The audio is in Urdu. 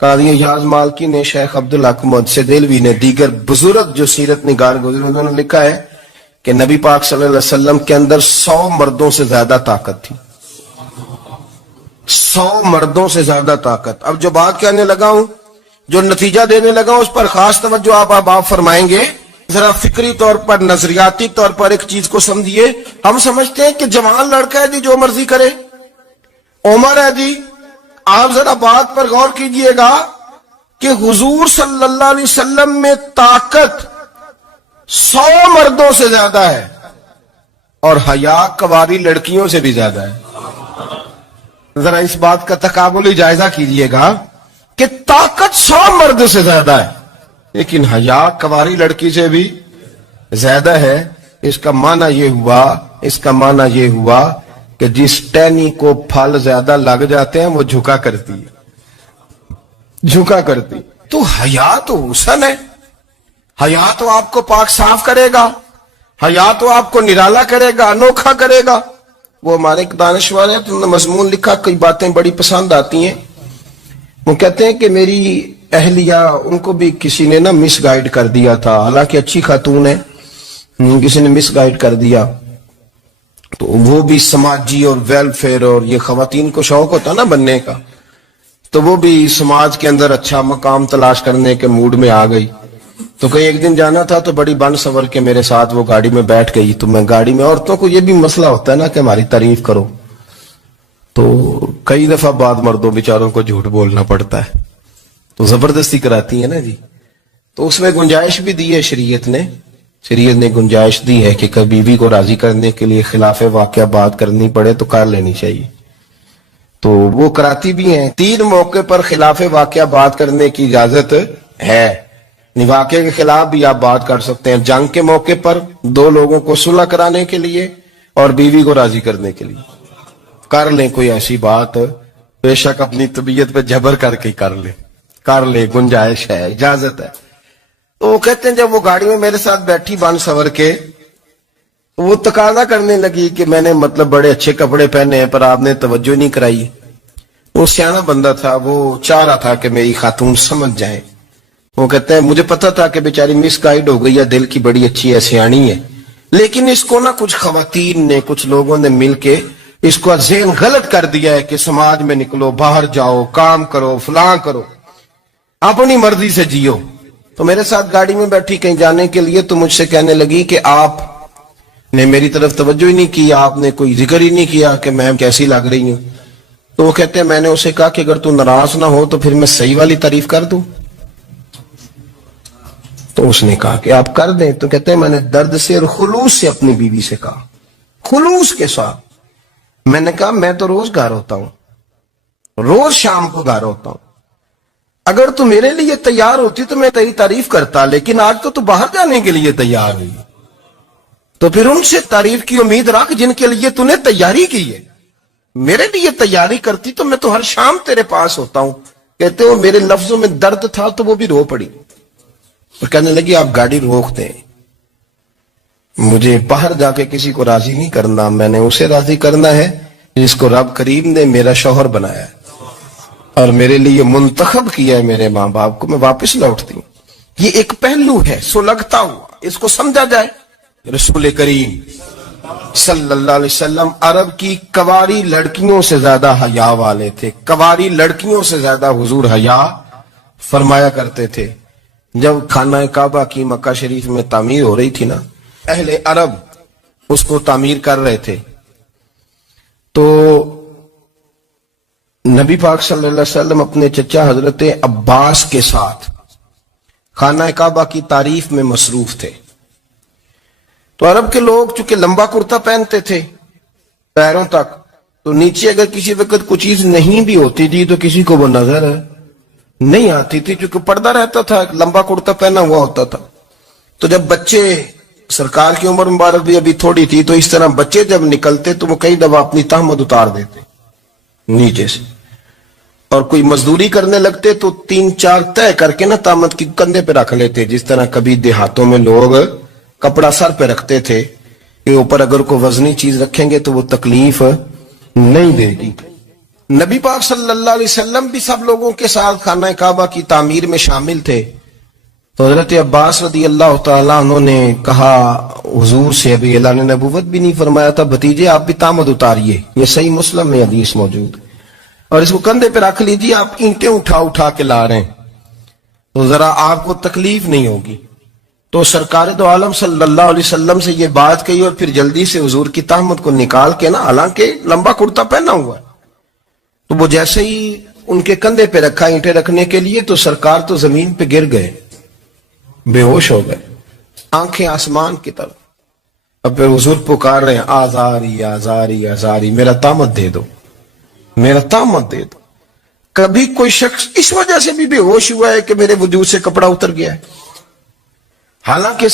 قاضی یاز مالکی نے، شیخ عبدالحق محدث دہلوی نے، دیگر بزرگ جو سیرت نگار گزرے انہوں نے لکھا ہے کہ نبی پاک صلی اللہ علیہ وسلم کے اندر 100 مردوں سے زیادہ طاقت تھی. 100 مردوں سے زیادہ طاقت. اب جو بات کہنے لگا ہوں، جو نتیجہ دینے لگا ہوں، اس پر خاص توجہ آپ فرمائیں گے. ذرا فکری طور پر، نظریاتی طور پر ایک چیز کو سمجھیے. ہم سمجھتے ہیں کہ جوان لڑکا ہے جی جو مرضی کرے، عمر ہے جی. آپ ذرا بات پر غور کیجئے گا کہ حضور صلی اللہ علیہ وسلم میں طاقت 100 مردوں سے زیادہ ہے اور حیا کواری لڑکیوں سے بھی زیادہ ہے. ذرا اس بات کا تقابلی جائزہ کیجئے گا کہ طاقت 100 مرد سے زیادہ ہے لیکن حیا کواری لڑکی سے بھی زیادہ ہے. اس کا معنی یہ ہوا کہ جس ٹہنی کو پھل زیادہ لگ جاتے ہیں وہ جھکا کرتی. تو حیا تو حسن ہے. حیا تو آپ کو پاک صاف کرے گا، حیا تو آپ کو نرالا کرے گا، انوکھا کرے گا. وہ ہمارے ایک دانشور ہیں، انہوں نے مضمون لکھا، کئی باتیں بڑی پسند آتی ہیں. وہ کہتے ہیں کہ میری اہلیہ، ان کو بھی کسی نے مس گائیڈ کر دیا تھا، حالانکہ اچھی خاتون ہے، کسی نے مس گائیڈ کر دیا. تو وہ بھی سماجی اور ویلفیئر اور یہ خواتین کو شوق ہوتا نا بننے کا، تو وہ بھی سماج کے اندر اچھا مقام تلاش کرنے کے موڈ میں آ گئی. تو کہیں ایک دن جانا تھا تو بڑی بن سور کے میرے ساتھ وہ گاڑی میں بیٹھ گئی. تو میں گاڑی میں، عورتوں کو یہ بھی مسئلہ ہوتا ہے نا کہ ہماری تعریف کرو، تو کئی دفعہ بعد مردوں بیچاروں کو جھوٹ بولنا پڑتا ہے، تو زبردستی کراتی ہے نا جی. تو اس میں گنجائش بھی دی ہے شریعت نے گنجائش دی ہے کہ کبھی بیوی کو راضی کرنے کے لیے خلاف واقعہ بات کرنی پڑے تو کر لینی چاہیے. تو وہ کراتی بھی ہیں. 3 موقع پر خلاف واقعہ بات کرنے کی اجازت ہے. واقعے کے خلاف بھی آپ بات کر سکتے ہیں. جنگ کے موقع پر 2 لوگوں کو صلح کرانے کے لیے اور بیوی کو راضی کرنے کے لیے کر لیں کوئی ایسی بات. بے شک اپنی طبیعت پہ جبر کر کے کر لیں، گنجائش ہے، اجازت ہے. تو وہ کہتے ہیں جب وہ گاڑی میں میرے ساتھ بیٹھی بن سور کے، وہ تقاضا کرنے لگی کہ میں نے بڑے اچھے کپڑے پہنے ہیں پر آپ نے توجہ نہیں کرائی. وہ سیانا بندہ تھا، وہ چاہ رہا تھا کہ میری خاتون سمجھ جائے. وہ کہتے ہیں مجھے پتا تھا کہ بیچاری مس گائیڈ ہو گئی ہے، دل کی بڑی اچھی ہے، سیانی ہے، لیکن اس کو کچھ خواتین نے، کچھ لوگوں نے مل کے اس کو ذہن غلط کر دیا ہے کہ سماج میں نکلو، باہر جاؤ، کام کرو، فلاں کرو، اپنی مرضی سے جیو. تو میرے ساتھ گاڑی میں بیٹھی کہیں جانے کے لیے، تو مجھ سے کہنے لگی کہ آپ نے میری طرف توجہ ہی نہیں کی، آپ نے کوئی ذکر ہی نہیں کیا کہ میں کیسی لگ رہی ہوں. تو وہ کہتے ہیں میں نے اسے کہا کہ اگر تو ناراض نہ ہو تو پھر میں صحیح والی تعریف کر دوں. تو اس نے کہا کہ آپ کر دیں. تو کہتے ہیں میں نے درد سے اور خلوص سے اپنی بیوی سے کہا، خلوص کے ساتھ. میں نے کہا میں تو روز گھر ہوتا ہوں، روز شام کو گھر ہوتا ہوں، اگر تو میرے لیے تیار ہوتی تو میں تیری تعریف کرتا، لیکن آج تو باہر جانے کے لیے تیار ہوئی، تو پھر ان سے تعریف کی امید رکھ جن کے لیے تو نے تیاری کی ہے. میرے لیے تیاری کرتی تو میں تو ہر شام تیرے پاس ہوتا ہوں. کہتے ہو میرے لفظوں میں درد تھا تو وہ بھی رو پڑی اور کہنے لگی آپ گاڑی روک دیں، مجھے باہر جا کے کسی کو راضی نہیں کرنا، میں نے اسے راضی کرنا ہے جس کو رب کریم نے میرا شوہر بنایا ہے اور میرے لیے منتخب کیا ہے میرے ماں باپ کو. میں واپس لوٹتی ہوں. یہ ایک پہلو ہے سلگتا ہوا، اس کو سمجھا جائے. رسول کریم صلی اللہ علیہ وسلم عرب کی کواری لڑکیوں سے زیادہ حیا والے تھے. کواری لڑکیوں سے زیادہ حضور حیا فرمایا کرتے تھے. جب خانہ کعبہ کی مکہ شریف میں تعمیر ہو رہی تھی نا، اہل عرب اس کو تعمیر کر رہے تھے، تو نبی پاک صلی اللہ علیہ وسلم اپنے چچا حضرت عباس کے ساتھ خانہ کعبہ کی تعریف میں مصروف تھے. تو عرب کے لوگ چونکہ لمبا کرتا پہنتے تھے پیروں تک، تو نیچے اگر کسی وقت کوئی چیز نہیں بھی ہوتی تھی تو کسی کو وہ نظر نہیں آتی تھی، چونکہ پردہ رہتا تھا، لمبا کرتا پہنا ہوا ہوتا تھا. تو جب بچے، سرکار کی عمر مبارک بھی ابھی تھوڑی تھی، تو اس طرح بچے جب نکلتے تو وہ کئی دفعہ اپنی تہمت اتار دیتے نیچے سے، اور کوئی مزدوری کرنے لگتے تو 3-4 طے کر کے تہمت کی کندھے پہ رکھ لیتے. جس طرح کبھی دیہاتوں میں لوگ کپڑا سر پہ رکھتے تھے کہ اوپر اگر کوئی وزنی چیز رکھیں گے تو وہ تکلیف نہیں دے گی. نبی پاک صلی اللہ علیہ وسلم بھی سب لوگوں کے ساتھ خانہ کعبہ کی تعمیر میں شامل تھے. تو حضرت عباس رضی اللہ تعالیٰ عنہ نے کہا حضور سے، ابھی اللہ نے نبوت بھی نہیں فرمایا تھا، بھتیجے آپ بھی تامد اتاریے. یہ صحیح مسلم میں حدیث موجود ہے. اور اس کو کندھے پہ رکھ لیجیے، آپ اینٹیں اٹھا کے لا رہے ہیں تو ذرا آپ کو تکلیف نہیں ہوگی. تو سرکار دو عالم صلی اللہ علیہ وسلم سے یہ بات کہی اور پھر جلدی سے حضور کی تہمت کو نکال کے نا، حالانکہ لمبا کرتا پہنا ہوا ہے، تو وہ جیسے ہی ان کے کندھے پہ رکھا اینٹیں رکھنے کے لیے تو سرکار تو زمین پہ گر گئے، بے ہوش ہو گئے، آنکھیں آسمان کی طرف. اب پھر حضور پکار رہے ہیں آزاری آزاری آزاری، میرا تامت دے دو، میرا تامت دے دو. کبھی کوئی شخص اس وجہ سے بھی بے ہوش ہوا ہے کہ میرے وجود سے کپڑا اتر گیا ہے، حالانکہ